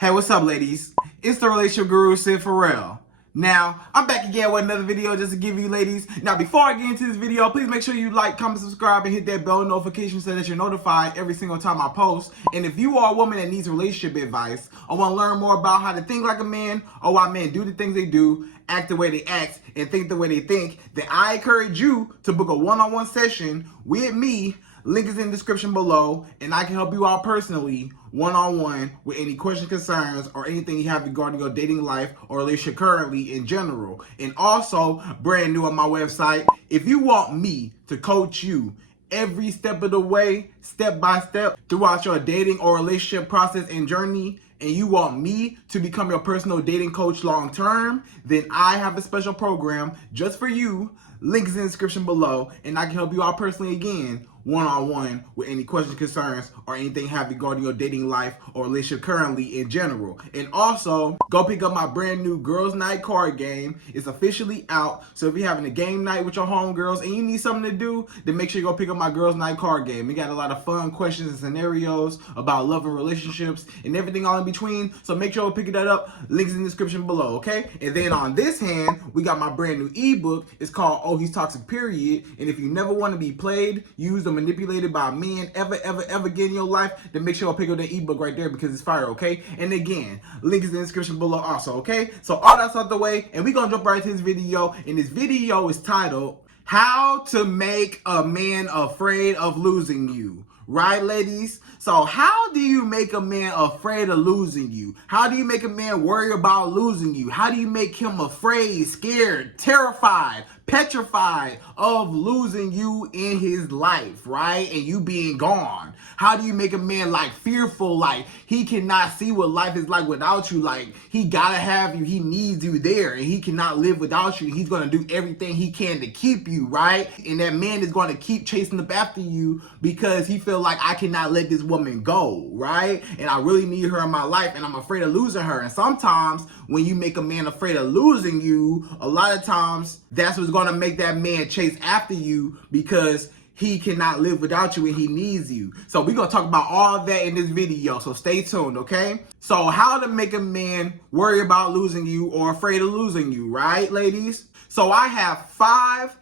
Hey, what's up, ladies? It's the relationship guru, Sydd Ferrell. Now, I'm back again with another video just to give you ladies. Now, before I get into this video, please make sure you like, comment, subscribe, and hit that bell notification so that you're notified every single time I post. And if you are a woman that needs relationship advice or want to learn more about how to think like a man or why men do the things they do, act the way they act, and think the way they think, then I encourage you to book a one-on-one session with me. Link is in the description below, and I can help you out personally, one-on-one, with any questions, concerns, or anything you have regarding your dating life or relationship currently in general. And also, brand new on my website, if you want me to coach you every step of the way, step by step, throughout your dating or relationship process and journey, and you want me to become your personal dating coach long term, then I have a special program just for you. Link is in the description below, and I can help you out personally again, one-on-one, with any questions, concerns, or anything you have regarding your dating life or relationship currently in general. And also, go pick up my brand new Girls Night card game. It's officially out, so if you're having a game night with your homegirls and you need something to do, then make sure you go pick up my Girls Night card game. We got a lot of fun questions and scenarios about love and relationships and everything all in between, so make sure you pick that up. Links in the description below, okay? And then on this hand, we got my brand new ebook. It's called Oh He's Toxic Period, and if you never want to be played, used, or manipulated by men ever again in your life, then make sure you pick up the ebook right there because it's fire, okay? And again, link is in the description below also, okay? So all that's out the way, and we're gonna jump right into this video, and this video is titled How to Make a Man Afraid of Losing You. Right, ladies? So how do you make a man afraid of losing you? How do you make a man worry about losing you? How do you make him afraid, scared, terrified, petrified of losing you in his life, right? And you being gone. How do you make a man like fearful, like he cannot see what life is like without you, like he gotta have you, he needs you there, and he cannot live without you. He's gonna do everything he can to keep you, right? And that man is gonna keep chasing up after you because he feels like I cannot let this woman go, right? And I really need her in my life, and I'm afraid of losing her. And sometimes when you make a man afraid of losing you, a lot of times that's what's gonna make that man chase after you because he cannot live without you and he needs you. So we're gonna talk about all that in this video, so stay tuned, okay? So how to make a man worry about losing you or afraid of losing you, right, ladies? So I have five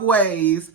ways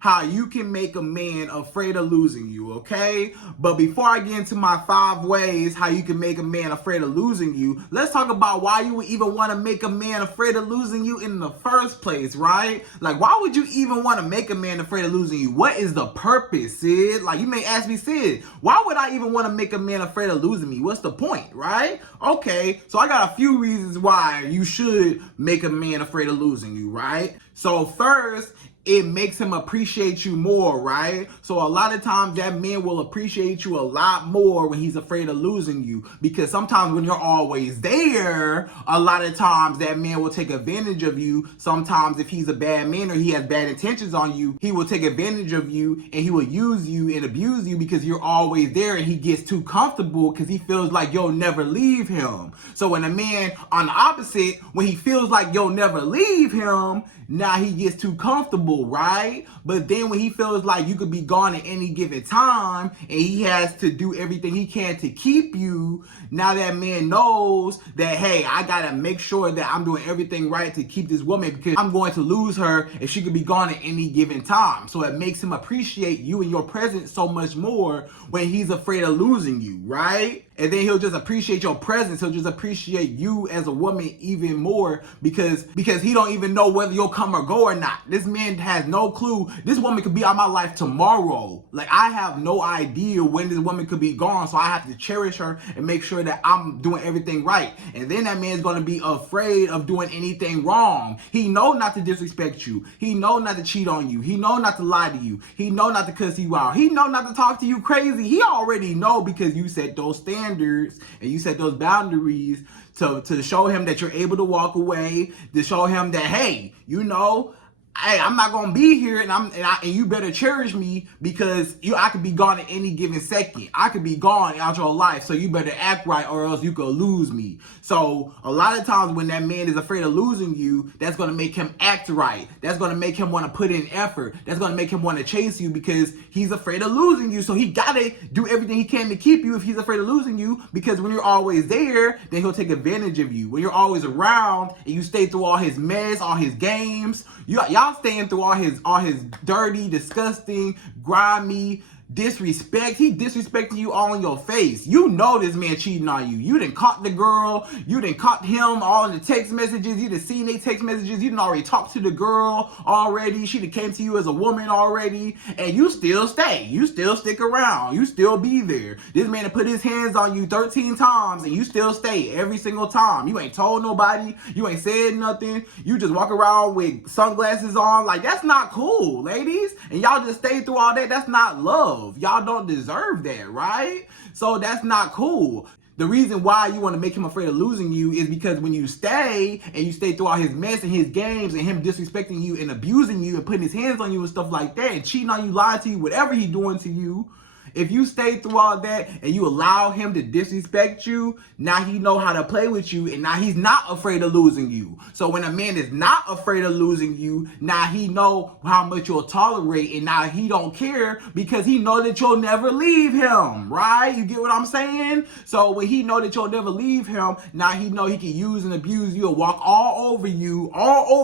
how you can make a man afraid of losing you, okay? But before I get into my 5 ways how you can make a man afraid of losing you, let's talk about why you would even want to make a man afraid of losing you in the first place, right? Like, why would you even want to make a man afraid of losing you? What is the purpose, Sydd? Like, you may ask me, Sydd, why would I even want to make a man afraid of losing me? What's the point, right? Okay, so I got a few reasons why you should make a man afraid of losing you, right? So first, it makes him appreciate you more, right? So a lot of times that man will appreciate you a lot more when he's afraid of losing you, because sometimes when you're always there, a lot of times that man will take advantage of you. Sometimes if he's a bad man or he has bad intentions on you, he will take advantage of you and he will use you and abuse you because you're always there, and he gets too comfortable because he feels like you'll never leave him. So when a man on the opposite, when he feels like you'll never leave him, now he gets too comfortable, right? But then when he feels like you could be gone at any given time and he has to do everything he can to keep you, now that man knows that, hey, I gotta make sure that I'm doing everything right to keep this woman because I'm going to lose her and she could be gone at any given time. So it makes him appreciate you and your presence so much more when he's afraid of losing you, right? And then he'll just appreciate your presence. He'll just appreciate you as a woman even more because he don't even know whether you'll come or go or not. This man has no clue. This woman could be out of my life tomorrow. Like, I have no idea when this woman could be gone, so I have to cherish her and make sure that I'm doing everything right. And then that man's gonna be afraid of doing anything wrong. He know not to disrespect you. He know not to cheat on you. He know not to lie to you. He know not to cuss you out. He know not to talk to you crazy. He already know because you set those standards and you set those boundaries to show him that you're able to walk away, to show him that, hey, you know, hey, I'm not gonna be here, and you better cherish me because I could be gone at any given second. I could be gone out your life, so you better act right, or else you could lose me. So a lot of times when that man is afraid of losing you, that's gonna make him act right. That's gonna make him want to put in effort. That's gonna make him want to chase you because he's afraid of losing you. So he gotta do everything he can to keep you if he's afraid of losing you. Because when you're always there, then he'll take advantage of you. When you're always around and you stay through all his mess, all his games, y'all staying through all his dirty, disgusting, grimy disrespect. He disrespecting you all in your face. You know this man cheating on you. You done caught the girl. You done caught him all in the text messages. You done seen they text messages. You done already talked to the girl already. She done came to you as a woman already. And you still stay. You still stick around. You still be there. This man done put his hands on you 13 times and you still stay every single time. You ain't told nobody. You ain't said nothing. You just walk around with sunglasses on. Like, that's not cool, ladies. And y'all just stay through all that. That's not love. Y'all don't deserve that, right? So that's not cool. The reason why you want to make him afraid of losing you is because when you stay and you stay through all his mess and his games and him disrespecting you and abusing you and putting his hands on you and stuff like that and cheating on you, lying to you, whatever he's doing to you, if you stay through all that and you allow him to disrespect you, now he know how to play with you, and now he's not afraid of losing you. So when a man is not afraid of losing you, now he know how much you'll tolerate, and now he don't care because he know that you'll never leave him, right? You get what I'm saying? So when he know that you'll never leave him, now he know he can use and abuse you and walk all over you,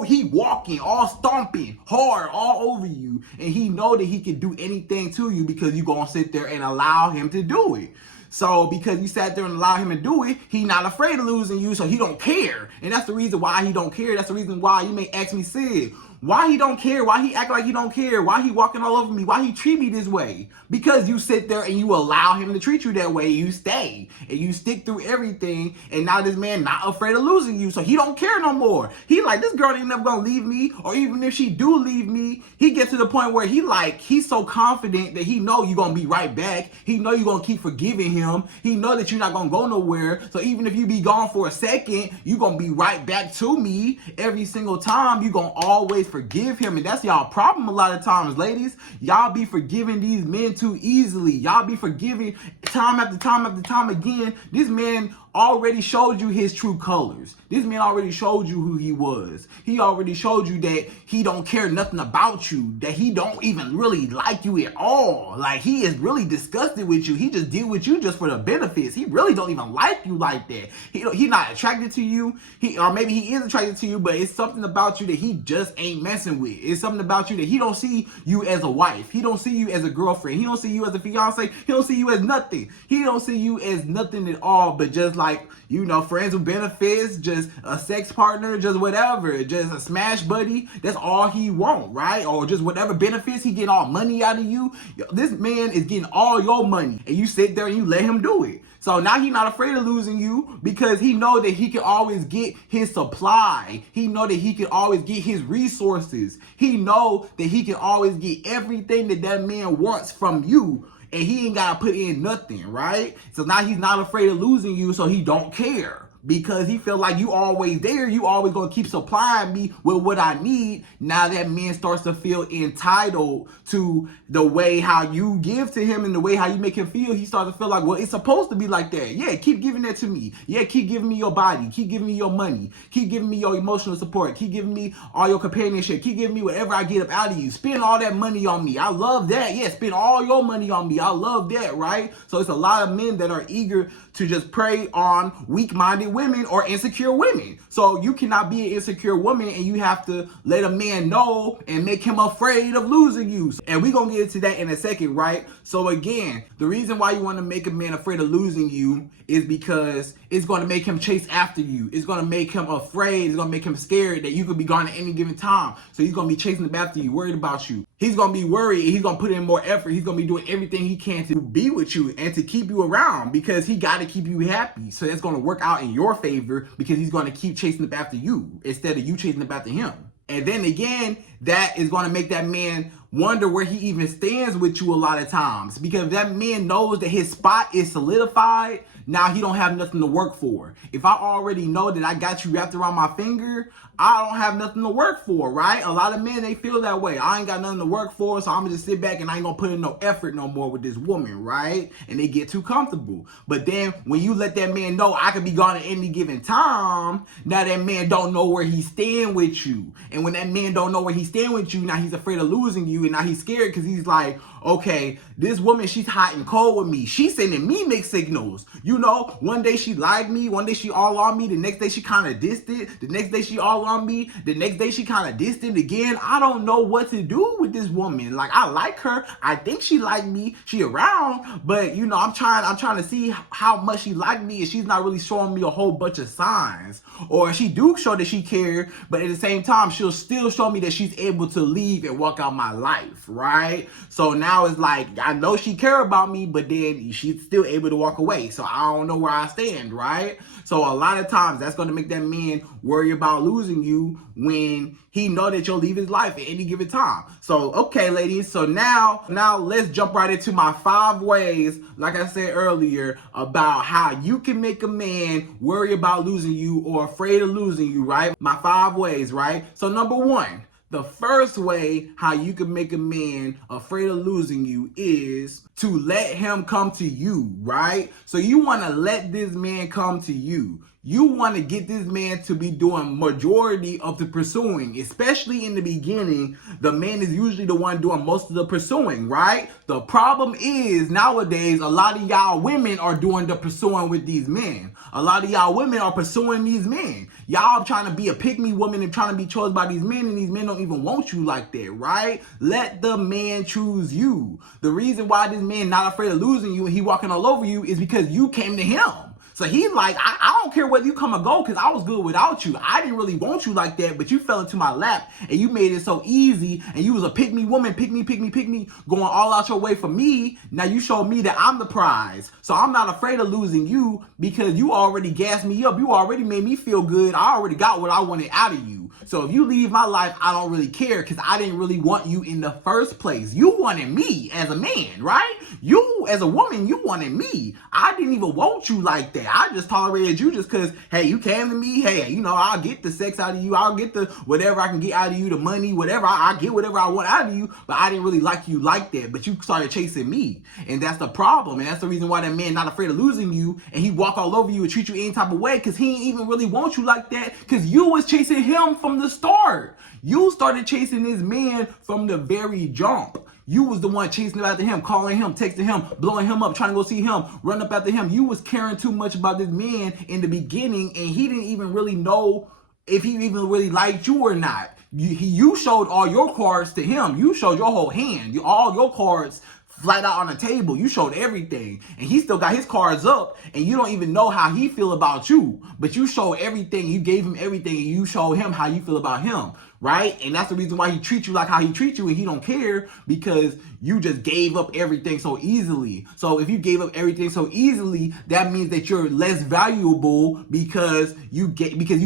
he walking, all stomping hard all over you, and he know that he can do anything to you because you gonna sit there and allow him to do it. So because you sat there and allowed him to do it, he not afraid of losing you, so he don't care. And that's the reason why he don't care. That's the reason why you may ask me, Sid, why he don't care? Why he act like he don't care? Why he walking all over me? Why he treat me this way? Because you sit there and you allow him to treat you that way. You stay and you stick through everything. And now this man not afraid of losing you. So he don't care no more. He like, this girl ain't never gonna leave me. Or even if she do leave me, he gets to the point where he's so confident that he know you gonna be right back. He know you gonna keep forgiving him. He know that you're not gonna go nowhere. So even if you be gone for a second, you gonna be right back to me every single time. You gonna always forgive him. And that's y'all problem a lot of times, ladies. Y'all be forgiving these men too easily. Y'all be forgiving time after time after time again. This man already showed you his true colors. This man already showed you who he was. He already showed you that he don't care nothing about you, that he don't even really like you at all. Like, he is really disgusted with you. He just deal with you just for the benefits. He really don't even like you like that. He not attracted to you. Or maybe he is attracted to you, but it's something about you that he just ain't messing with. It's something about you that he don't see you as a wife. He don't see you as a girlfriend. He don't see you as a fiance. He don't see you as nothing. He don't see you as nothing at all, but just like, you know, friends with benefits, just a sex partner, just whatever, just a smash buddy. That's all he want, right? Or just whatever benefits, he getting all money out of you. This man is getting all your money, and you sit there and you let him do it. So now he's not afraid of losing you because he know that he can always get his supply. He know that he can always get his resources. He know that he can always get everything that man wants from you. And he ain't got to put in nothing, right? So now he's not afraid of losing you, so he don't care. Because he feel like you always there, you always gonna keep supplying me with what I need. Now that man starts to feel entitled to the way how you give to him and the way how you make him feel. He starts to feel like, well, it's supposed to be like that. Yeah, keep giving that to me. Yeah, keep giving me your body. Keep giving me your money. Keep giving me your emotional support. Keep giving me all your companionship. Keep giving me whatever I get up out of you. Spend all that money on me. I love that. Yeah, spend all your money on me. I love that, right? So it's a lot of men that are eager to just prey on weak-minded women or insecure women. So you cannot be an insecure woman, and you have to let a man know and make him afraid of losing you. And we're going to get into that in a second, right? So again, the reason why you want to make a man afraid of losing you is because it's going to make him chase after you. It's going to make him afraid. It's going to make him scared that you could be gone at any given time. So he's going to be chasing after you, worried about you. He's going to be worried, and he's going to put in more effort. He's going to be doing everything he can to be with you and to keep you around because he got to keep you happy. So that's going to work out in your favor because he's going to keep chasing up after you instead of you chasing up after him. And then again, that is going to make that man wonder where he even stands with you a lot of times, because that man knows that his spot is solidified. now he don't have nothing to work for. If I already know that I got you wrapped around my finger, I don't have nothing to work for, right? A lot of men, they feel that way. I ain't got nothing to work for, so I'm gonna just sit back and I ain't gonna put in no effort no more with this woman, right? And they get too comfortable. But then when you let that man know I could be gone at any given time, now that man don't know where he's staying with you. And when that man don't know where he's staying with you, now he's afraid of losing you, and now he's scared because he's like, okay, this woman, she's hot and cold with me. She's sending me mixed signals. You know, one day she liked me, one day she all on me, the next day she kind of distant, the next day she all on me, the next day she kind of distant again. I don't know what to do with this woman. Like, I like her. I think she like me. She around, but you know, I'm trying to see how much she like me, and she's not really showing me a whole bunch of signs. Or she do show that she care, but at the same time, she'll still show me that she's able to leave and walk out my life, right? So now it's like, I know she care about me, but then she's still able to walk away. So I don't know where I stand, right? So a lot of times that's going to make that man worry about losing you when he know that you'll leave his life at any given time. So, okay, ladies. So now let's jump right into my 5 ways, like I said earlier, about how you can make a man worry about losing you or afraid of losing you, right? My 5 ways, right? So number 1, the first way how you can make a man afraid of losing you is to let him come to you, right? So you want to let this man come to you. You want to get this man to be doing majority of the pursuing, especially in the beginning. The man is usually the one doing most of the pursuing, right? The problem is nowadays, a lot of y'all women are doing the pursuing with these men. A lot of y'all women are pursuing these men. Y'all trying to be a pick-me woman and trying to be chosen by these men, and these men don't even want you like that, right? Let the man choose you. The reason why this man not afraid of losing you and he walking all over you is because you came to him. So he's like, I don't care whether you come or go, because I was good without you. I didn't really want you like that, but you fell into my lap and you made it so easy, and you was a pick-me woman, pick me, going all out your way for me. Now you showed me that I'm the prize. So I'm not afraid of losing you because you already gassed me up. You already made me feel good. I already got what I wanted out of you. So if you leave my life, I don't really care because I didn't really want you in the first place. You wanted me as a man, right? You as a woman, you wanted me. I didn't even want you like that. I just tolerated you just because, hey, you came to me. Hey, you know, I'll get the sex out of you. I'll get the whatever I can get out of you, the money, whatever. I get whatever I want out of you. But I didn't really like you like that. But you started chasing me. And that's the problem. And that's the reason why that man not afraid of losing you. And he walk all over you and treat you any type of way because he ain't even really want you like that because you was chasing him from the start. You started chasing this man from the very jump. You was the one chasing after him, calling him, texting him, blowing him up, trying to go see him, run up after him. You was caring too much about this man in the beginning, and he didn't even really know if he even really liked you or not. You showed all your cards to him. You showed your whole hand, all your cards flat out on the table. You showed everything, and he still got his cards up, and you don't even know how he feel about you, but you showed everything. You gave him everything, and you showed him how you feel about him, right? And that's the reason why he treats you like how he treats you, and he don't care because you just gave up everything so easily. So if you gave up everything so easily, that means that you're less valuable because you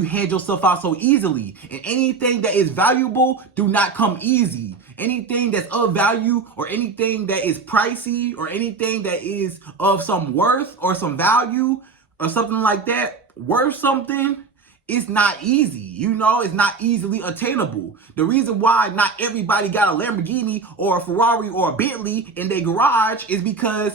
hand yourself out so easily. And anything that is valuable do not come easy. Anything that's of value or anything that is pricey or anything that is of some worth or some value or something like that, worth something, it's not easy. You know, it's not easily attainable. The reason why not everybody got a Lamborghini or a Ferrari or a Bentley in their garage is because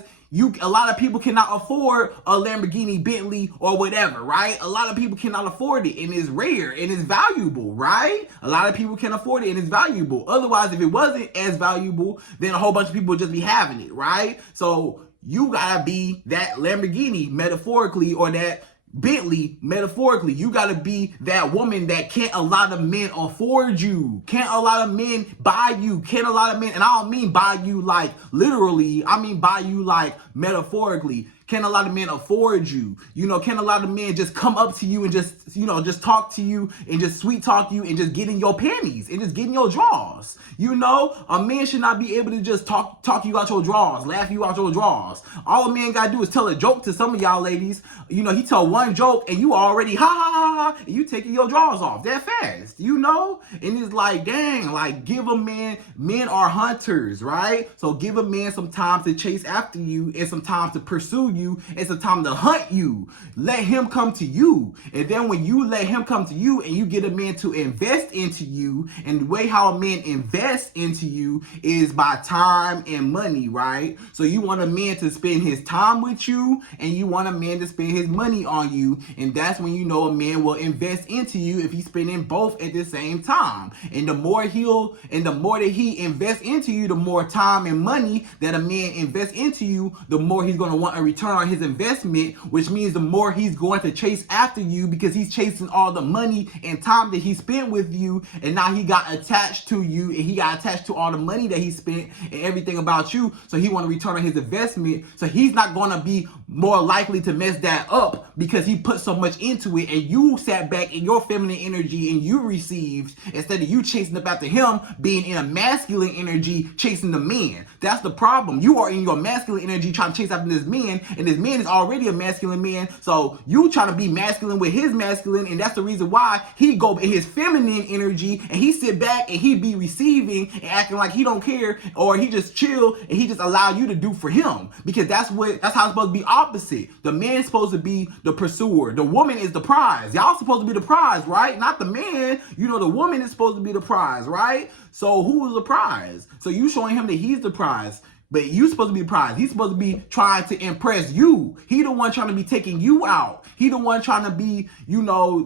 a lot of people cannot afford a Lamborghini, Bentley, or whatever, right? A lot of people cannot afford it, and it's rare, and it's valuable, right? A lot of people can afford it, and it's valuable. Otherwise, if it wasn't as valuable, then a whole bunch of people would just be having it, right? So you gotta be that Lamborghini, metaphorically, or that Bentley, metaphorically. You gotta be that woman that can't a lot of men afford you. Can't a lot of men buy you. Can't a lot of men, and I don't mean buy you like literally, I mean buy you like metaphorically. Can a lot of men afford you? You know, can a lot of men just come up to you and just, you know, just talk to you and just sweet talk you and just get in your panties and just get in your drawers? You know, a man should not be able to just talk you out your drawers, laugh you out your drawers. All a man gotta do is tell a joke to some of y'all ladies. You know, he tell one joke and you already ha ha ha ha, and you taking your drawers off that fast, you know? And it's like, dang, like give a man, men are hunters, right? So give a man some time to chase after you and some time to pursue you. It's a time to hunt you. Let him come to you. And then when you let him come to you and you get a man to invest into you, and the way how a man invests into you is by time and money, right? So you want a man to spend his time with you, and you want a man to spend his money on you. And that's when you know a man will invest into you if he's spending both at the same time. And the more that he invests into you, the more time and money that a man invests into you, the more he's going to want a return on his investment, which means the more he's going to chase after you, because he's chasing all the money and time that he spent with you. And now he got attached to you, and he got attached to all the money that he spent and everything about you. So he want to return on his investment. So he's not going to be more likely to mess that up because he put so much into it, and you sat back in your feminine energy and you received, instead of you chasing up after him, being in a masculine energy chasing the man. That's the problem. You are in your masculine energy trying to chase after this man, and this man is already a masculine man. So you trying to be masculine with his masculine, and that's the reason why he go in his feminine energy and he sit back and he be receiving and acting like he don't care, or he just chill and he just allow you to do for him, because that's how it's supposed to be opposite. The man's supposed to be the pursuer. The woman is the prize. Y'all supposed to be the prize, right? Not the man. You know, the woman is supposed to be the prize, right? So who is the prize? So you showing him that he's the prize, but you supposed to be the prize. He's supposed to be trying to impress you. He the one trying to be taking you out. He the one trying to be,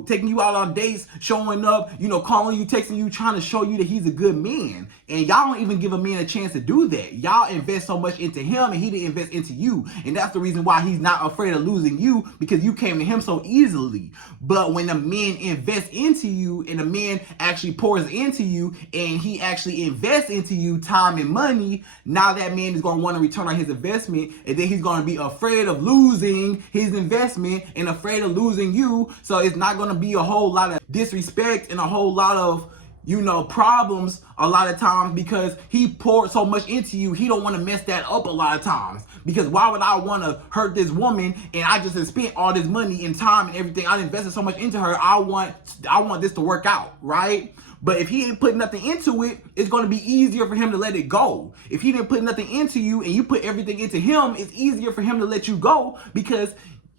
taking you out on dates, showing up, calling you, texting you, trying to show you that he's a good man. And y'all don't even give a man a chance to do that. Y'all invest so much into him, and he didn't invest into you. And that's the reason why he's not afraid of losing you, because you came to him so easily. But when a man invests into you, and a man actually pours into you, and he actually invests into you time and money, now that man is going to want to return on his investment, and then he's going to be afraid of losing his investment and afraid of losing you. So it's not going to be a whole lot of disrespect and a whole lot of problems a lot of times, because he poured so much into you. He don't want to mess that up a lot of times, because why would I want to hurt this woman, and I just have spent all this money and time and everything, I invested so much into her, I want this to work out, right? But if he ain't put nothing into it, it's going to be easier for him to let it go. If he didn't put nothing into you and you put everything into him, it's easier for him to let you go, because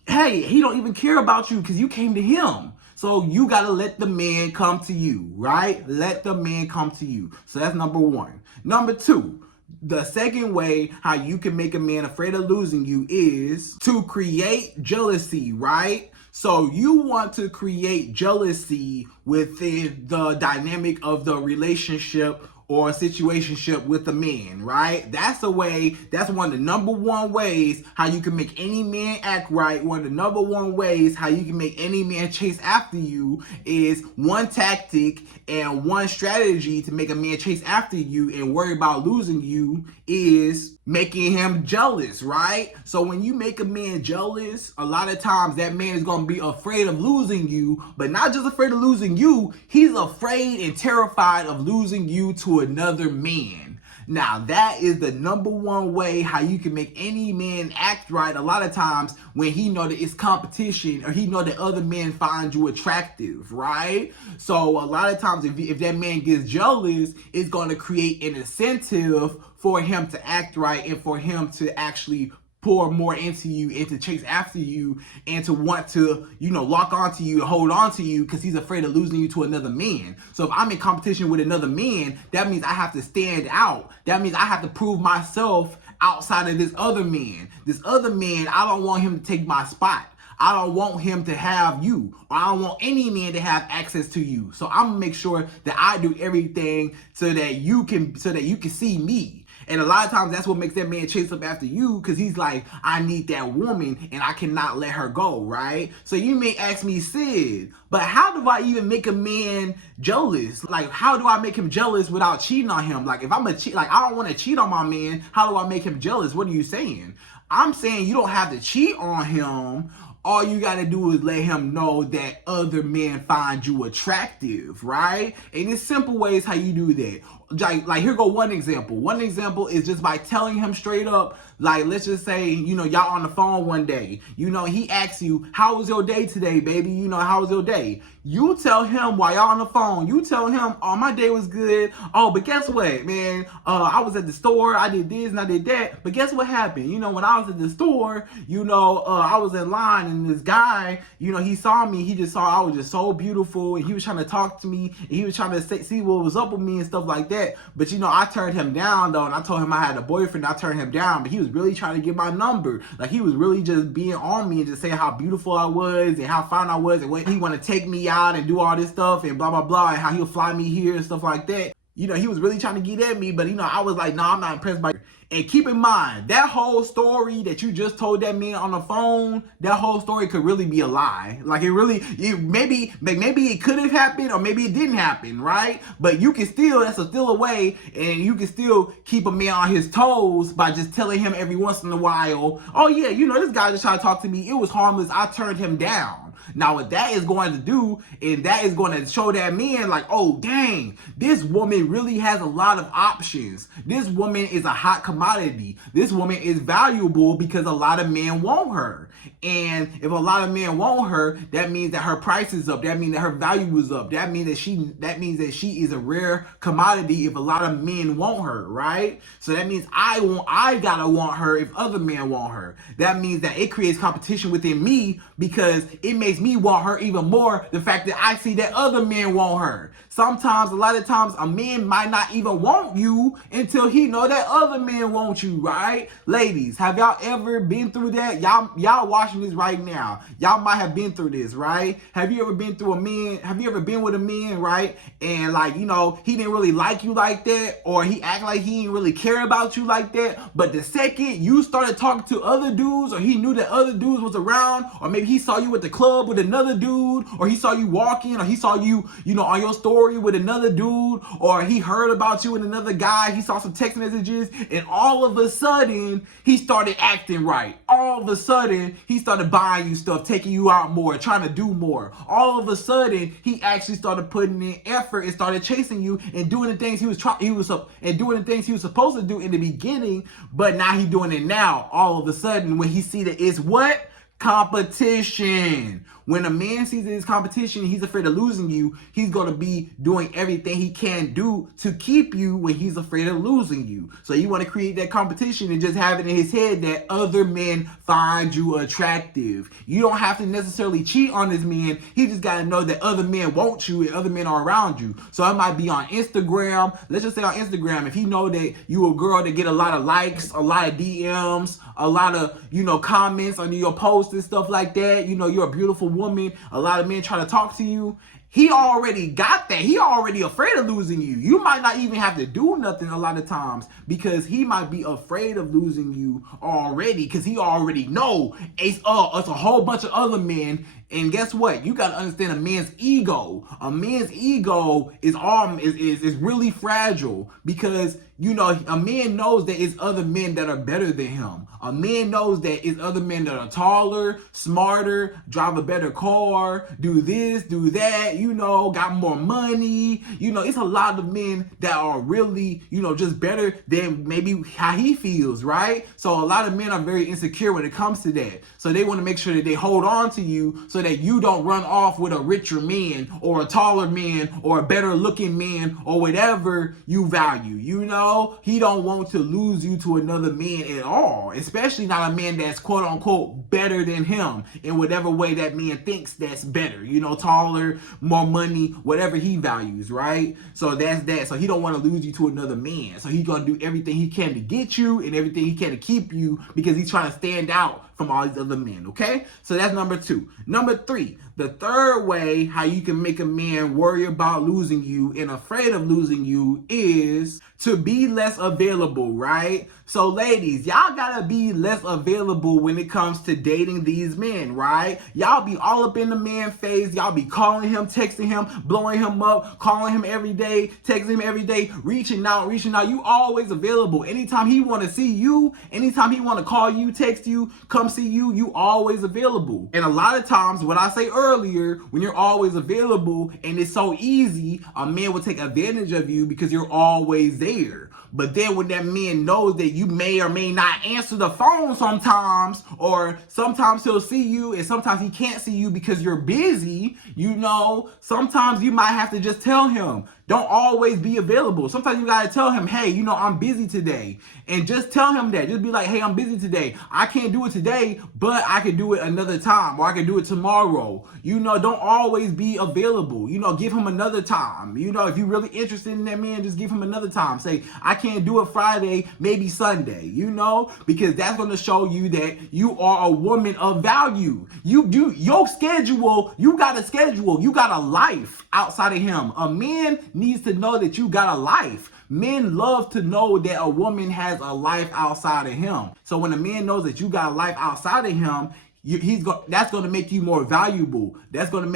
hey, he don't even care about you because you came to him. So you got to let the man come to you, right? Let the man come to you. So that's number one. Number two, the second way how you can make a man afraid of losing you is to create jealousy, right? So you want to create jealousy within the dynamic of the relationship or a situationship with a man, right? That's one of the number one ways how you can make any man act right. One of the number one ways how you can make any man chase after you is one tactic and one strategy to make a man chase after you and worry about losing you is making him jealous, right? So when you make a man jealous, a lot of times that man is going to be afraid of losing you, but not just afraid of losing you, he's afraid and terrified of losing you to another man. Now, that is the number one way how you can make any man act right a lot of times, when he know that it's competition, or he know that other men find you attractive, right? So a lot of times if that man gets jealous, it's going to create an incentive for him to act right and for him to actually pour more into you and to chase after you and to want to, lock onto you, hold on to you, because he's afraid of losing you to another man. So if I'm in competition with another man, that means I have to stand out. That means I have to prove myself outside of this other man. This other man, I don't want him to take my spot. I don't want him to have you, or I don't want any man to have access to you. So I'm gonna make sure that I do everything so that you can see me. And a lot of times that's what makes that man chase up after you, because he's like, I need that woman and I cannot let her go, right? So you may ask me, Sid, but how do I even make a man jealous? Like, how do I make him jealous without cheating on him? Like, if I'm I don't want to cheat on my man, how do I make him jealous? What are you saying? I'm saying you don't have to cheat on him. All you got to do is let him know that other men find you attractive, right? And it's simple ways how you do that. Like here go one example. One example is just by telling him straight up, Like, let's just say, y'all on the phone one day, he asks you, how was your day today, baby? How was your day? You tell him while y'all on the phone, you tell him, oh, my day was good. Oh, but guess what, man? I was at the store, I did this and I did that. But guess what happened? When I was at the store, I was in line, and this guy, he saw me. He just saw I was just so beautiful, and he was trying to talk to me, and he was trying to see what was up with me and stuff like that. But I turned him down though, and I told him I had a boyfriend. I turned him down, but he was really trying to get my number. Like, he was really just being on me and just saying how beautiful I was and how fine I was, and when he want to take me out and do all this stuff and blah blah blah, and how he'll fly me here and stuff like that. He was really trying to get at me, but I was like, nah, I'm not impressed by you. And keep in mind, that whole story that you just told that man on the phone, that whole story could really be a lie. Like, maybe it could have happened, or maybe it didn't happen, right? But you can still, that's still a way, and you can still keep a man on his toes by just telling him every once in a while, oh yeah, this guy just tried to talk to me. It was harmless. I turned him down. Now, what that is going to do, and that is going to show that man, like, oh, dang, this woman really has a lot of options. This woman is a hot commodity. This woman is valuable because a lot of men want her. And if a lot of men want her, that means that her price is up. That means that her value is up. That means that she is a rare commodity if a lot of men want her, right? So that means I gotta want her if other men want her. That means that it creates competition within me, because it makes me want her even more, the fact that I see that other men want her. Sometimes, a lot of times, a man might not even want you until he know that other men want you, right? Ladies, have y'all ever been through that? Y'all watching this right now. Y'all might have been through this, right? Have you ever been with a man, right? And like, he didn't really like you like that, or he act like he didn't really care about you like that. But the second you started talking to other dudes, or he knew that other dudes was around, or maybe he saw you at the club with another dude, or he saw you walking, or he saw you, on your story with another dude, or he heard about you and another guy, he saw some text messages, and all of a sudden, he started acting right. All of a sudden, he started buying you stuff, taking you out more, trying to do more. All of a sudden, he actually started putting in effort and started chasing you and doing the things he was supposed to do in the beginning, but now he's doing it now. All of a sudden, when he see that it's what? Competition. When a man sees that it's competition, he's afraid of losing you, he's going to be doing everything he can do to keep you when he's afraid of losing you. So you want to create that competition and just have it in his head that other men find you attractive. You don't have to necessarily cheat on this man. He just got to know that other men want you and other men are around you. So it might be on Instagram. Let's just say on Instagram, if he know that you a girl that get a lot of likes, a lot of DMs, a lot of, comments under your posts and stuff like that, you're a beautiful woman, a lot of men try to talk to you. He already got that. He already afraid of losing you. You might not even have to do nothing a lot of times, because he might be afraid of losing you already, because he already know it's a whole bunch of other men. And guess what? You got to understand a man's ego. A man's ego is really fragile, because a man knows that it's other men that are better than him. A man knows that it's other men that are taller, smarter, drive a better car, do this, do that, got more money. It's a lot of men that are really, just better than maybe how he feels, right? So a lot of men are very insecure when it comes to that. So they want to make sure that they hold on to you so that you don't run off with a richer man or a taller man or a better looking man or whatever you value. He don't want to lose you to another man at all, especially not a man that's quote unquote better than him in whatever way that man thinks that's better, taller, more money, whatever he values, right? So that's that. So he don't want to lose you to another man. So he's going to do everything he can to get you and everything he can to keep you, because he's trying to stand out from all these other men, okay? So that's number 2. Number 3, the third way how you can make a man worry about losing you and afraid of losing you is to be less available, right? So ladies, y'all gotta be less available when it comes to dating these men, right? Y'all be all up in the man face. Y'all be calling him, texting him, blowing him up, calling him every day, texting him every day, reaching out. You always available. Anytime he want to see you, anytime he want to call you, text you, come see you, you always available. And a lot of times, what I say earlier, when you're always available and it's so easy, a man will take advantage of you because you're always there. But then when that man knows that you may or may not answer the phone sometimes, or sometimes he'll see you and sometimes he can't see you because you're busy, sometimes you might have to just tell him, don't always be available. Sometimes you gotta tell him, hey, I'm busy today. And just tell him that. Just be like, hey, I'm busy today. I can't do it today, but I can do it another time, or I can do it tomorrow. Don't always be available. Give him another time. If you're really interested in that man, just give him another time. Say, I can't do it Friday, maybe Sunday, because that's going to show you that you are a woman of value. Your schedule, you got a schedule. You got a life outside of him. A man needs to know that you got a life. Men love to know that a woman has a life outside of him. So when a man knows that you got a life outside of him, that's going to make you more valuable. That's going to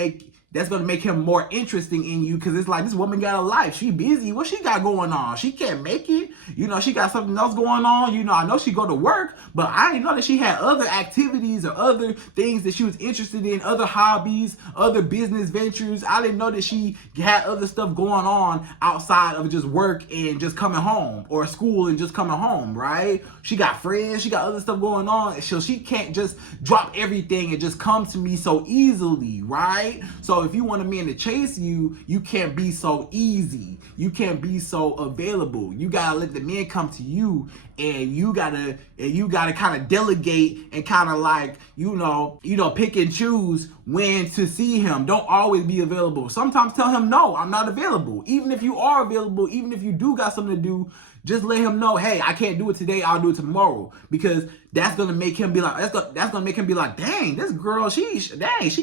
make him more interesting in you, because it's like, this woman got a life. She busy. What she got going on? She can't make it. She got something else going on. I know she go to work, but I didn't know that she had other activities or other things that she was interested in, other hobbies, other business ventures. I didn't know that she had other stuff going on outside of just work and just coming home, or school and just coming home, right? She got friends. She got other stuff going on. So she can't just drop everything and just come to me so easily, right? So if you want a man to chase you, you can't be so easy. You can't be so available. You gotta let the man come to you, and you gotta kind of delegate and kind of like, pick and choose when to see him. Don't always be available. Sometimes tell him, no, I'm not available. Even if you are available, even if you do got something to do, just let him know, hey, I can't do it today, I'll do it tomorrow. Because that's gonna make him be like, that's gonna make him be like, dang, this girl, she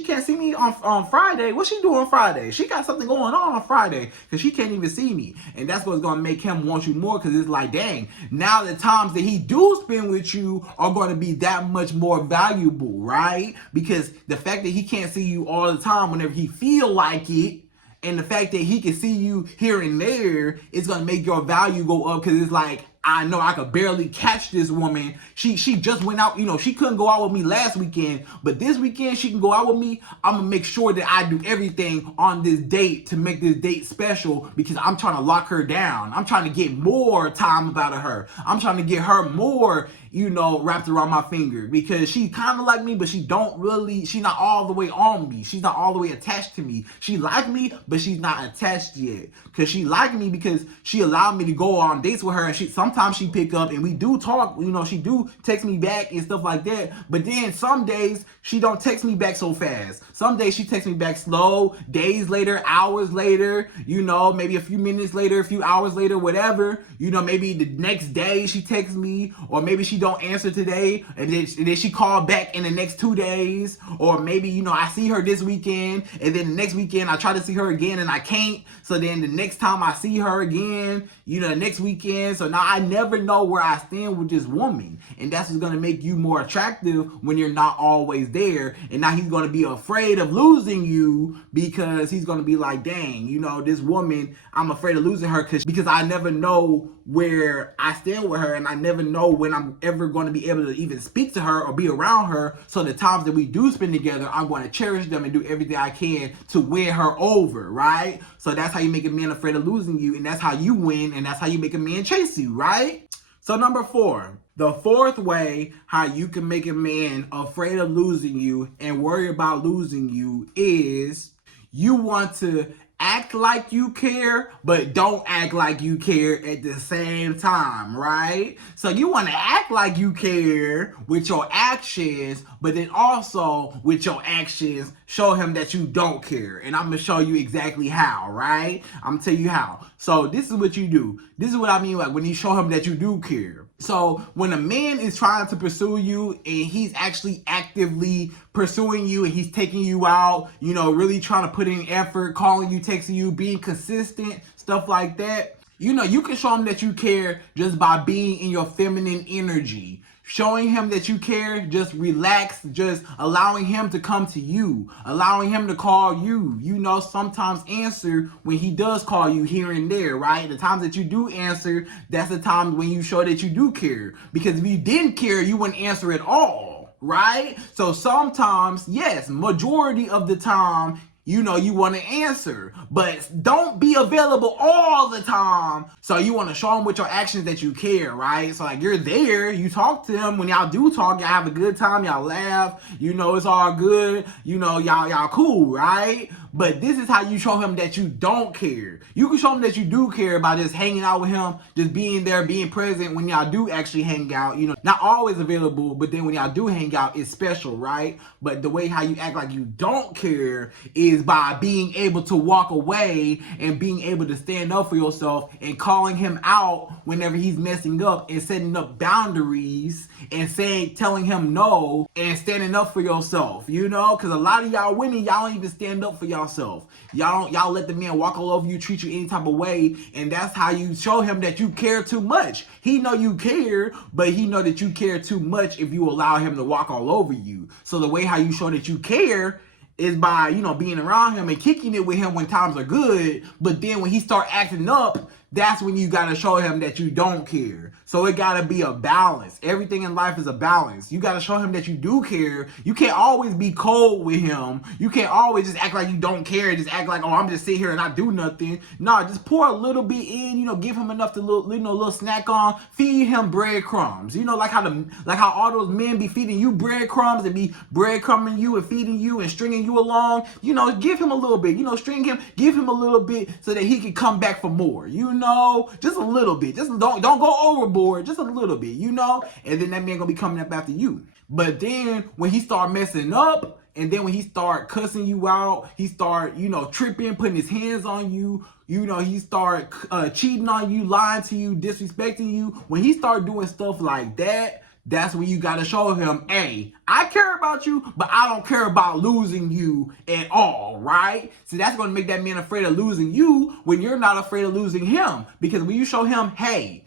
can't see me on Friday. What's she doing on Friday? She got something going on Friday, because she can't even see me. And that's what's gonna make him want you more, because it's like, dang, now the times that he do spend with you are gonna be that much more valuable, right? Because the fact that he can't see you all the time whenever he feel like it, and the fact that he can see you here and there, is going to make your value go up, because it's like, I know I could barely catch this woman. She just went out, she couldn't go out with me last weekend, but this weekend she can go out with me. I'm going to make sure that I do everything on this date to make this date special, because I'm trying to lock her down. I'm trying to get more time about her. I'm trying to get her more, wrapped around my finger, because she kind of like me, but she's not all the way on me. She's not all the way attached to me. She like me, but she's not attached yet, because she like me because she allowed me to go on dates with her, and sometimes she pick up and we do talk, she do text me back and stuff like that. But then some days she don't text me back so fast. Some days she texts me back slow, days later, hours later, maybe a few minutes later, a few hours later, whatever. Maybe the next day she texts me, or maybe she don't answer today, and then she called back in the next 2 days. Or maybe, I see her this weekend, and then the next weekend I try to see her again and I can't. So then the next time I see her again, the next weekend. So now I never know where I stand with this woman. And that's what's going to make you more attractive when you're not always there. And now he's going to be afraid of losing you, because he's going to be like, dang, this woman, I'm afraid of losing her because I never know where I stand with her, and I never know when I'm ever going to be able to even speak to her or be around her. So the times that we do spend together, I'm going to cherish them and do everything I can to win her over, right? So that's how you make a man afraid of losing you, and that's how you win, and that's how you make a man chase you, right? So number 4, the fourth way how you can make a man afraid of losing you and worry about losing you is you want to act like you care, but don't act like you care at the same time, right? So you want to act like you care with your actions, but then also with your actions, show him that you don't care. And I'm going to show you exactly how, right? I'm going to tell you how. So this is what you do. This is what I mean, like when you show him that you do care. So when a man is trying to pursue you and he's actually actively pursuing you and he's taking you out, really trying to put in effort, calling you, texting you, being consistent, stuff like that, you can show him that you care just by being in your feminine energy. Showing him that you care, just relax, just allowing him to come to you, allowing him to call you, sometimes answer when he does call you here and there, right? The times that you do answer, that's the time when you show that you do care. Because if you didn't care, you wouldn't answer at all, right? So sometimes, yes, majority of the time, you know, you want to answer, but don't be available all the time. So you want to show them with your actions that you care, right? So like you're there, you talk to them. When y'all do talk, y'all have a good time, y'all laugh, you know, it's all good, you know, y'all cool, right? But this is how you show him that you don't care. You can show him that you do care by just hanging out with him, just being there, being present when y'all do actually hang out. You know, not always available, but then when y'all do hang out, it's special, right? But the way how you act like you don't care is by being able to walk away and being able to stand up for yourself and calling him out whenever he's messing up and setting up boundaries and telling him no and standing up for yourself, you know? Because a lot of y'all women, y'all don't even stand up for yourself. Y'all let the man walk all over you, treat you any type of way, and that's how you show him that you care too much. He know you care, but he know that you care too much if you allow him to walk all over you. So the way how you show that you care is by, you know, being around him and kicking it with him when times are good, but then when he start acting up, that's when you gotta show him that you don't care. So it gotta be a balance. Everything in life is a balance. You gotta show him that you do care. You can't always be cold with him. You can't always just act like you don't care. Just act like, oh, I'm just sitting here and not do nothing. No, just pour a little bit in. You know, give him enough to little snack on. Feed him breadcrumbs. You know, like how all those men be feeding you breadcrumbs and be breadcrumbing you and feeding you and stringing you along. You know, give him a little bit. You know, string him. Give him a little bit so that he can come back for more. You know, just a little bit. Just don't go overboard. Just a little bit, you know, and then that man gonna be coming up after you. But then when he start messing up, and then when he start cussing you out, he start, you know, tripping, putting his hands on you, you know, he start cheating on you, lying to you, disrespecting you. When he start doing stuff like that, that's when you gotta show him, hey, I care about you, but I don't care about losing you at all, right? So that's gonna make that man afraid of losing you when you're not afraid of losing him. Because when you show him, hey,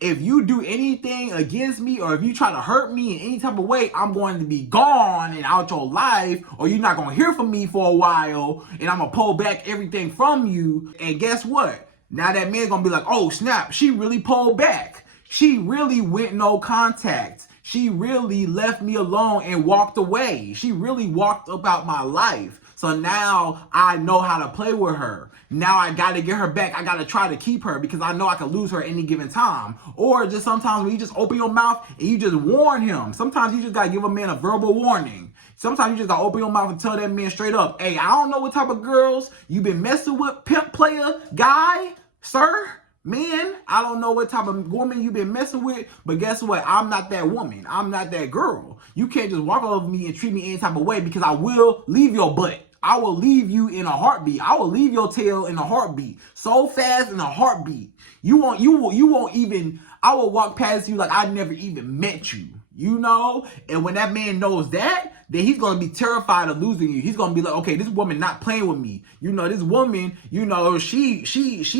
if you do anything against me or if you try to hurt me in any type of way, I'm going to be gone and out your life, or you're not going to hear from me for a while, and I'm going to pull back everything from you. And guess what? Now that man's going to be like, oh, snap, she really pulled back. She really went no contact. She really left me alone and walked away. She really walked about my life. So now I know how to play with her. Now I got to get her back. I got to try to keep her because I know I can lose her at any given time. Or just sometimes when you just open your mouth and you just warn him. Sometimes you just got to give a man a verbal warning. Sometimes you just got to open your mouth and tell that man straight up, hey, I don't know what type of girls you been messing with, pimp player, guy, sir, man. I don't know what type of woman you been messing with, but guess what? I'm not that woman. I'm not that girl. You can't just walk over me and treat me any type of way because I will leave your butt. I will leave you in a heartbeat. I will leave your tail in a heartbeat. So fast in a heartbeat. You won't even, I will walk past you like I never even met you. You know? And when that man knows that, then he's going to be terrified of losing you. He's going to be like, okay, this woman not playing with me. You know, this woman, you know, she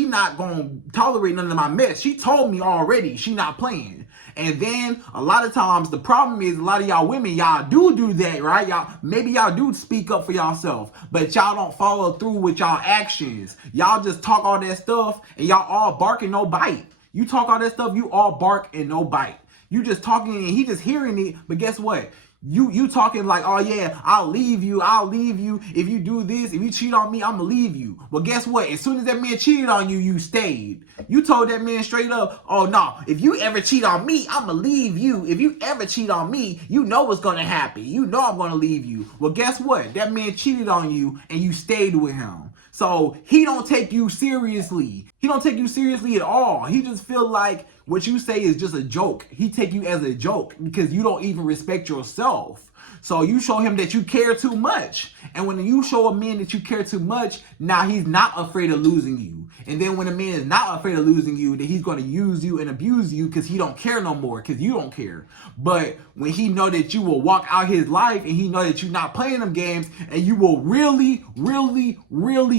not going to tolerate none of my mess. She told me already she not playing. And then a lot of times the problem is a lot of y'all women, y'all do that, right? Maybe y'all do speak up for yourself, but y'all don't follow through with y'all actions. Y'all just talk all that stuff and y'all all bark and no bite. You talk all that stuff, you all bark and no bite. You just talking and he just hearing it, but guess what? You talking like, oh yeah, I'll leave you. If you do this, if you cheat on me, I'm gonna leave you. Well, guess what? As soon as that man cheated on you, you stayed. You told that man straight up, oh no, if you ever cheat on me, I'm gonna leave you. If you ever cheat on me, you know what's gonna happen. You know I'm gonna leave you. Well, guess what? That man cheated on you and you stayed with him. So he don't take you seriously. He don't take you seriously at all. He just feel like what you say is just a joke. He take you as a joke because you don't even respect yourself. So you show him that you care too much. And when you show a man that you care too much, now he's not afraid of losing you. And then when a man is not afraid of losing you, then he's going to use you and abuse you because he don't care no more because you don't care. But when he know that you will walk out his life and he know that you're not playing them games and you will really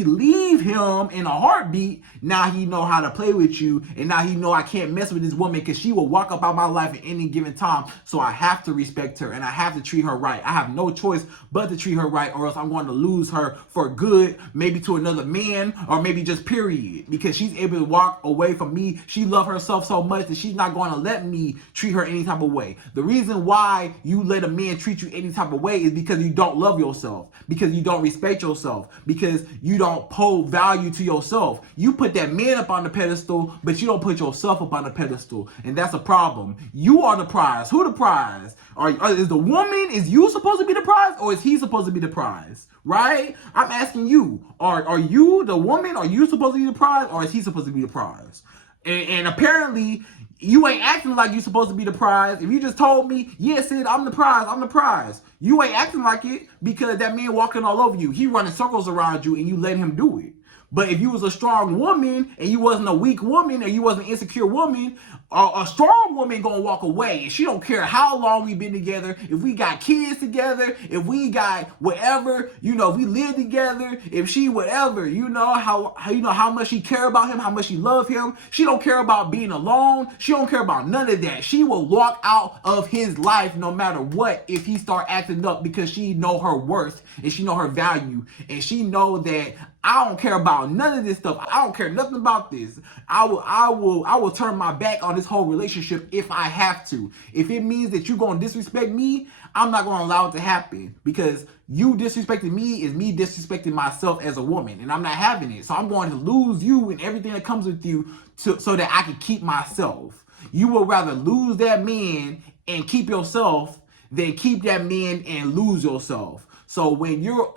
leave him in a heartbeat, now he know how to play with you. And now he know I can't mess with this woman because she will walk up out my life at any given time. So I have to respect her and I have to treat her her right. I have no choice but to treat her right, or else I'm going to lose her for good, maybe to another man, or maybe just period, because she's able to walk away from me. She loves herself so much that she's not going to let me treat her any type of way. The reason why you let a man treat you any type of way is because you don't love yourself, because you don't respect yourself, because you don't hold value to yourself. You put that man up on the pedestal, but you don't put yourself up on the pedestal, and that's a problem. You are the prize. Who the prize? Is the woman, is you supposed to be the prize, or is he supposed to be the prize? Right? I'm asking you, are you the woman? Are you supposed to be the prize, or is he supposed to be the prize? And apparently, you ain't acting like you supposed to be the prize. If you just told me, yeah, Sid, I'm the prize, you ain't acting like it, because that man walking all over you. He running circles around you, and you let him do it. But if you was a strong woman, and you wasn't a weak woman, and you wasn't an insecure woman, a strong woman gonna walk away, and she don't care how long we been together, if we got kids together, if we got whatever, if we live together, if she whatever, how much she care about him, how much she love him. She don't care about being alone. She don't care about none of that. She will walk out of his life no matter what if he start acting up, because she know her worth, and she know her value, and she know that I don't care about none of this stuff. I don't care nothing about this. I will turn my back on this whole relationship if I have to. If it means that you're going to disrespect me, I'm not going to allow it to happen, because you disrespecting me is me disrespecting myself as a woman, and I'm not having it. So I'm going to lose you and everything that comes with you so that I can keep myself. You would rather lose that man and keep yourself than keep that man and lose yourself. So when you're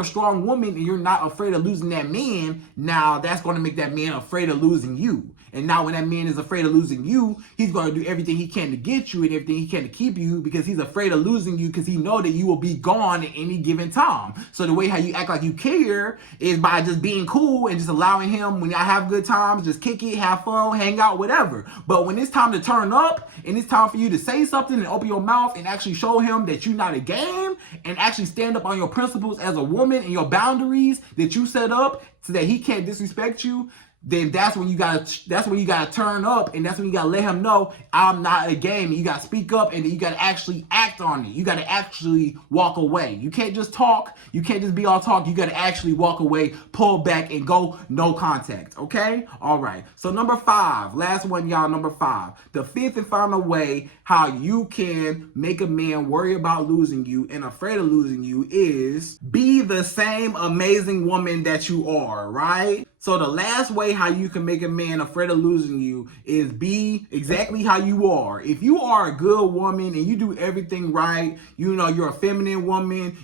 a strong woman and you're not afraid of losing that man, now that's going to make that man afraid of losing you. And now when that man is afraid of losing you, he's going to do everything he can to get you and everything he can to keep you, because he's afraid of losing you, because he know that you will be gone at any given time. So the way how you act like you care is by just being cool and just allowing him, when y'all have good times, just kick it, have fun, hang out, whatever. But when it's time to turn up and it's time for you to say something and open your mouth and actually show him that you're not a game, and actually stand up on your principles as a woman and your boundaries that you set up so that he can't disrespect you, then that's when you gotta turn up, and that's when you gotta let him know I'm not a game. And you gotta speak up, and then you gotta actually act on it. You gotta actually walk away. You can't just talk. You can't just be all talk. You gotta actually walk away, pull back, and go no contact. Okay? All right. So number 5, last one, y'all. Number 5, the fifth and final way how you can make a man worry about losing you and afraid of losing you is be the same amazing woman that you are. Right? So the last way how you can make a man afraid of losing you is be exactly how you are. If you are a good woman and you do everything right, you're a feminine woman,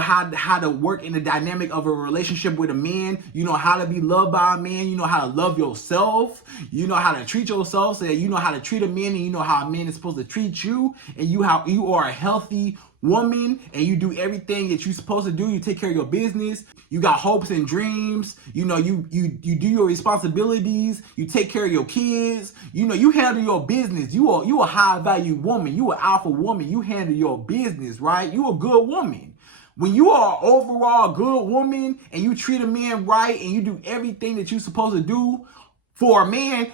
how to work in the dynamic of a relationship with a man, you know how to be loved by a man, you know how to love yourself, you know how to treat yourself, so that you know how to treat a man, and you know how a man is supposed to treat you, and you are a healthy woman, and you do everything that you're supposed to do. You take care of your business. You got hopes and dreams. You do your responsibilities. You take care of your kids. You handle your business. You a high value woman. You an alpha woman. You handle your business, right? You a good woman. When you are overall good woman and you treat a man right and you do everything that you're supposed to do for a man,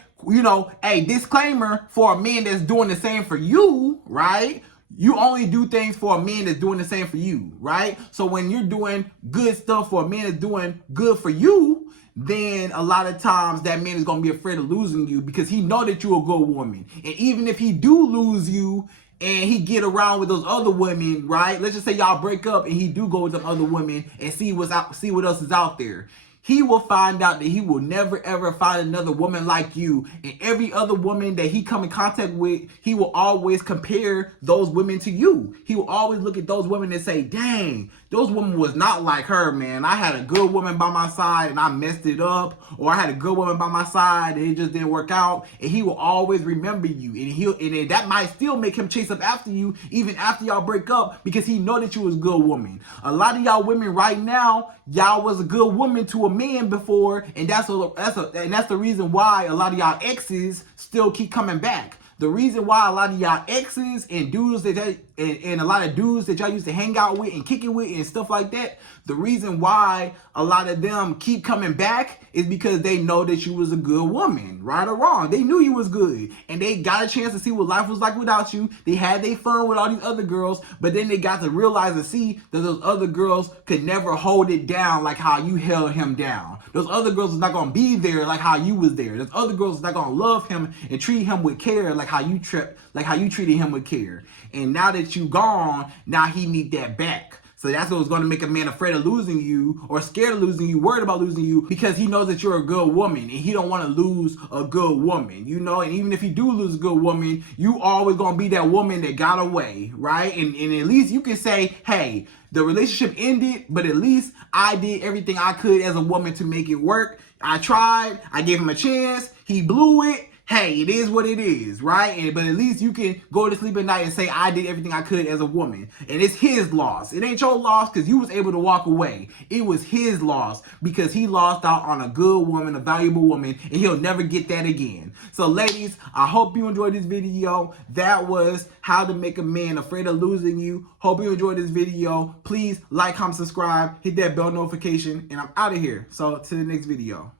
hey, disclaimer, for a man that's doing the same for you, right? You only do things for a man that's doing the same for you, right? So when you're doing good stuff for a man that's doing good for you, then a lot of times that man is going to be afraid of losing you, because he know that you're a good woman. And even if he do lose you and he get around with those other women, right? Let's just say y'all break up and he do go with some other women and see what else is out there. He will find out that he will never ever find another woman like you. And every other woman that he come in contact with, he will always compare those women to you. He will always look at those women and say, dang, those women was not like her, man. I had a good woman by my side and I messed it up. Or I had a good woman by my side and it just didn't work out. And he will always remember you. And that might still make him chase up after you even after y'all break up, because he know that you was a good woman. A lot of y'all women right now, y'all was a good woman to a man before, and that's the reason why a lot of y'all exes still keep coming back. The reason why a lot of y'all exes and dudes that and a lot of dudes that y'all used to hang out with and kick it with and stuff like that, the reason why a lot of them keep coming back is because they know that you was a good woman, right or wrong. They knew you was good, and they got a chance to see what life was like without you. They had their fun with all these other girls, but then they got to realize and see that those other girls could never hold it down like how you held him down. Those other girls was not gonna be there like how you was there. Those other girls was not gonna love him and treat him with care like how you treated him with care. And now that you gone, now he need that back. So that's what's going to make a man afraid of losing you, or scared of losing you, worried about losing you, because he knows that you're a good woman and he don't want to lose a good woman, you know. And even if you do lose a good woman, you always going to be that woman that got away, right? And at least you can say, hey, the relationship ended, but at least I did everything I could as a woman to make it work. I tried, I gave him a chance, he blew it. Hey, it is what it is, right? But at least you can go to sleep at night and say, I did everything I could as a woman. And it's his loss. It ain't your loss because you was able to walk away. It was his loss because he lost out on a good woman, a valuable woman, and he'll never get that again. So ladies, I hope you enjoyed this video. That was how to make a man afraid of losing you. Hope you enjoyed this video. Please like, comment, subscribe, hit that bell notification, and I'm out of here. So to the next video.